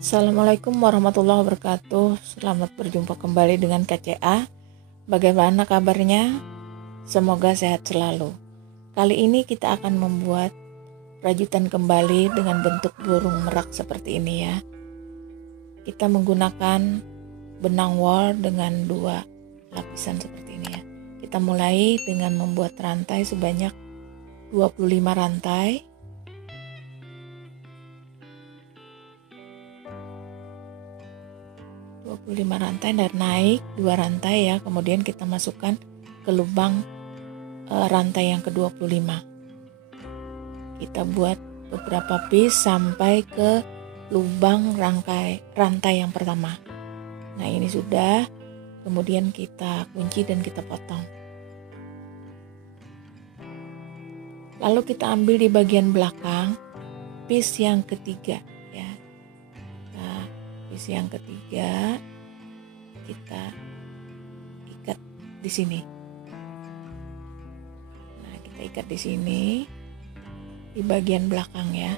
Assalamualaikum warahmatullahi wabarakatuh. Selamat berjumpa kembali dengan KCA. Bagaimana kabarnya? Semoga sehat selalu. Kali ini kita akan membuat rajutan kembali dengan bentuk burung merak seperti ini ya. Kita menggunakan benang wol dengan 2 lapisan seperti ini ya. Kita mulai dengan membuat rantai sebanyak 25 rantai. Rantai dan naik 2 rantai ya, kemudian kita masukkan ke lubang rantai yang ke-25. Kita buat beberapa piece sampai ke lubang rantai yang pertama. Nah ini sudah, kemudian kita kunci dan kita potong. Lalu kita ambil di bagian belakang piece yang ketiga ya. Nah, piece yang ketiga kita ikat di sini. Nah, kita ikat di sini di bagian belakang ya.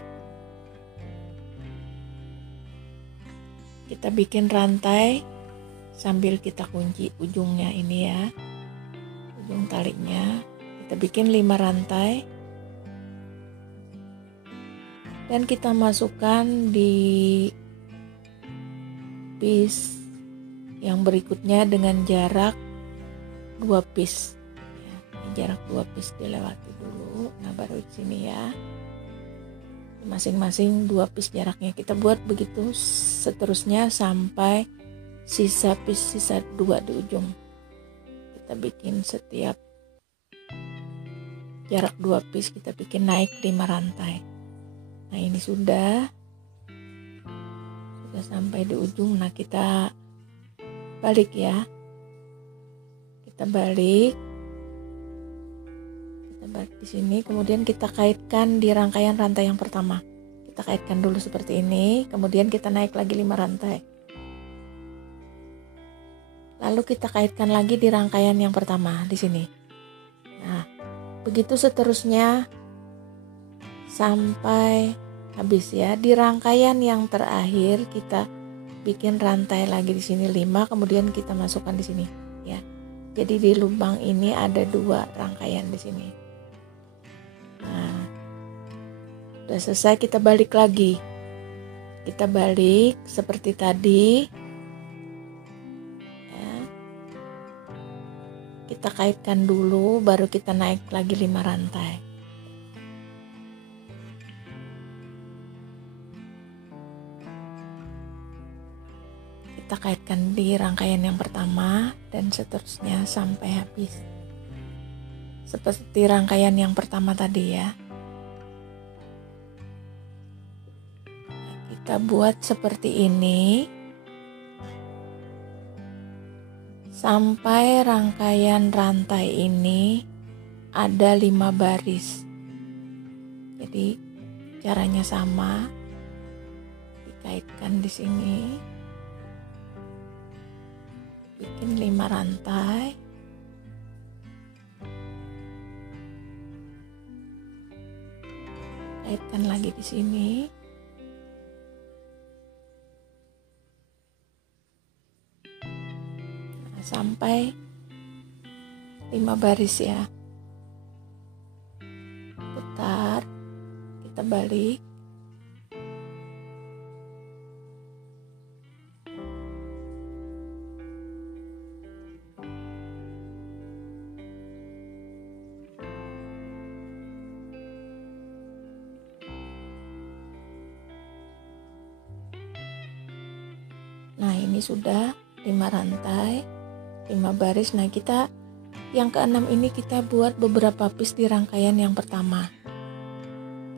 Kita bikin rantai sambil kita kunci ujungnya ini ya. Ujung talinya kita bikin 5 rantai. Dan kita masukkan di piece yang berikutnya dengan jarak 2 piece ya, jarak 2 piece dilewati dulu. Nah baru di sini ya, masing-masing 2 piece jaraknya. Kita buat begitu seterusnya sampai sisa piece sisa 2 di ujung. Kita bikin setiap jarak 2 piece kita bikin naik 5 rantai. Nah ini sudah sampai di ujung. Nah kita balik ya, kita balik di sini, kemudian kita kaitkan di rangkaian rantai yang pertama. Kita kaitkan dulu seperti ini, kemudian kita naik lagi 5 rantai, lalu kita kaitkan lagi di rangkaian yang pertama di sini. Nah begitu seterusnya sampai habis ya. Di rangkaian yang terakhir kita bikin rantai lagi di sini 5, kemudian kita masukkan di sini ya. Jadi di lubang ini ada 2 rangkaian di sini. Nah, udah selesai, kita balik lagi. Kita balik seperti tadi. Ya. Kita kaitkan dulu, baru kita naik lagi 5 rantai. Kita kaitkan di rangkaian yang pertama dan seterusnya sampai habis seperti rangkaian yang pertama tadi ya. Nah, kita buat seperti ini sampai rangkaian rantai ini ada 5 baris. Jadi caranya sama, dikaitkan di sini, bikin 5 rantai, kaitkan lagi di sini, nah, sampai 5 baris ya. Putar, kita balik. Nah ini sudah 5 rantai, 5 baris. Nah kita yang ke-6 ini kita buat beberapa piece di rangkaian yang pertama.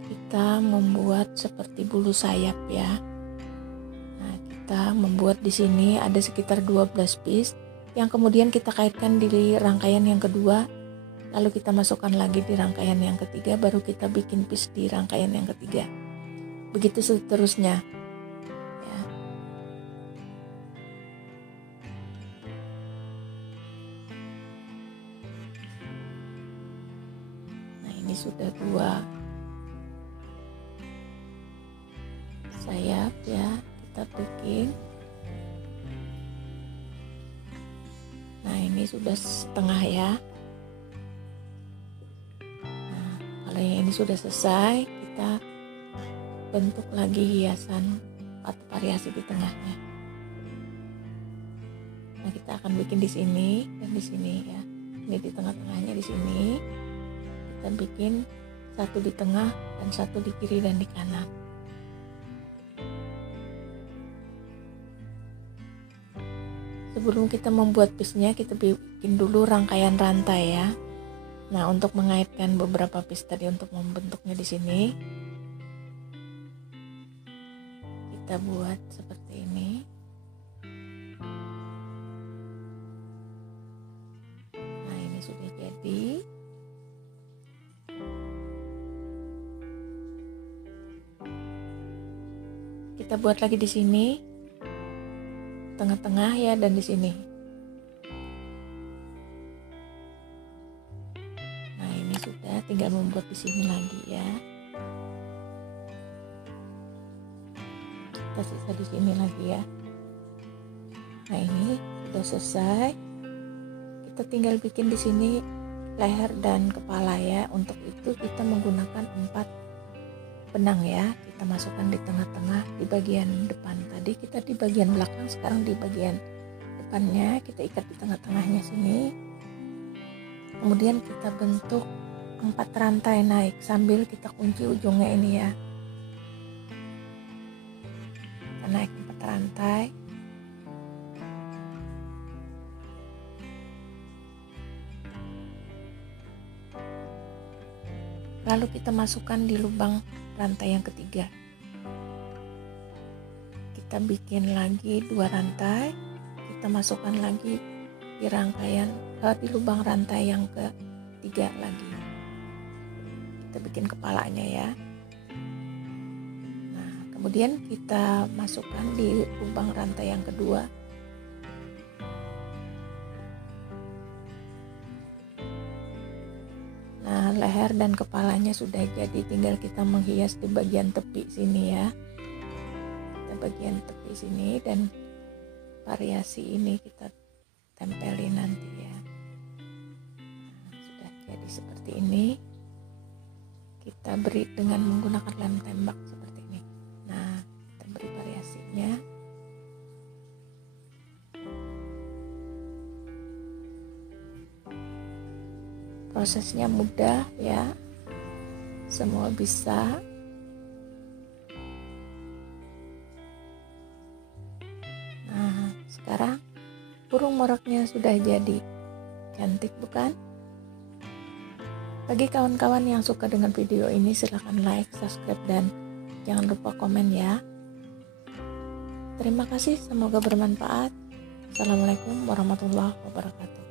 Kita membuat seperti bulu sayap ya. Nah kita membuat di sini ada sekitar 12 piece yang kemudian kita kaitkan di rangkaian yang kedua, lalu kita masukkan lagi di rangkaian yang ketiga, baru kita bikin piece di rangkaian yang ketiga. Begitu seterusnya. Ini sudah 2 sayap ya, kita bikin. Nah, ini sudah setengah ya. Nah, kalau yang ini sudah selesai, kita bentuk lagi hiasan atau variasi di tengahnya. Nah, kita akan bikin di sini dan di sini ya. Ini di tengah-tengahnya di sini. Kita bikin satu di tengah dan satu di kiri dan di kanan. Sebelum kita membuat piece-nya, kita bikin dulu rangkaian rantai ya. Nah, untuk mengaitkan beberapa piece tadi untuk membentuknya di sini, kita buat seperti ini. Nah, ini sudah jadi. Kita buat lagi di sini, tengah-tengah ya, dan di sini. Nah, ini sudah, tinggal membuat di sini lagi ya. Kita sisa di sini lagi ya. Nah, ini sudah selesai. Kita tinggal bikin di sini leher dan kepala ya. Untuk itu kita menggunakan 4 benang ya. Kita masukkan di tengah-tengah di bagian depan. Tadi kita di bagian belakang, sekarang di bagian depannya kita ikat di tengah-tengahnya sini. Kemudian kita bentuk 4 rantai naik sambil kita kunci ujungnya ini ya. Kita naik 4 rantai. Lalu kita masukkan di lubang rantai yang ketiga. Kita bikin lagi 2 rantai, kita masukkan lagi di rangkaian di lubang rantai yang ketiga lagi. Kita bikin kepalanya ya. Nah, kemudian kita masukkan di lubang rantai yang kedua. Nah, leher dan kepalanya sudah jadi, tinggal kita menghias di bagian tepi sini ya. Kita bagian tepi sini dan variasi ini kita tempelin nanti ya. Nah, sudah jadi seperti ini. Kita beri dengan menggunakan lem tembak seperti ini. Nah, kita beri variasinya. Prosesnya mudah ya, semua bisa. Nah, sekarang burung mereknya sudah jadi. Cantik bukan? Bagi kawan-kawan yang suka dengan video ini, silahkan like, subscribe, dan jangan lupa komen ya. Terima kasih, semoga bermanfaat. Assalamualaikum warahmatullahi wabarakatuh.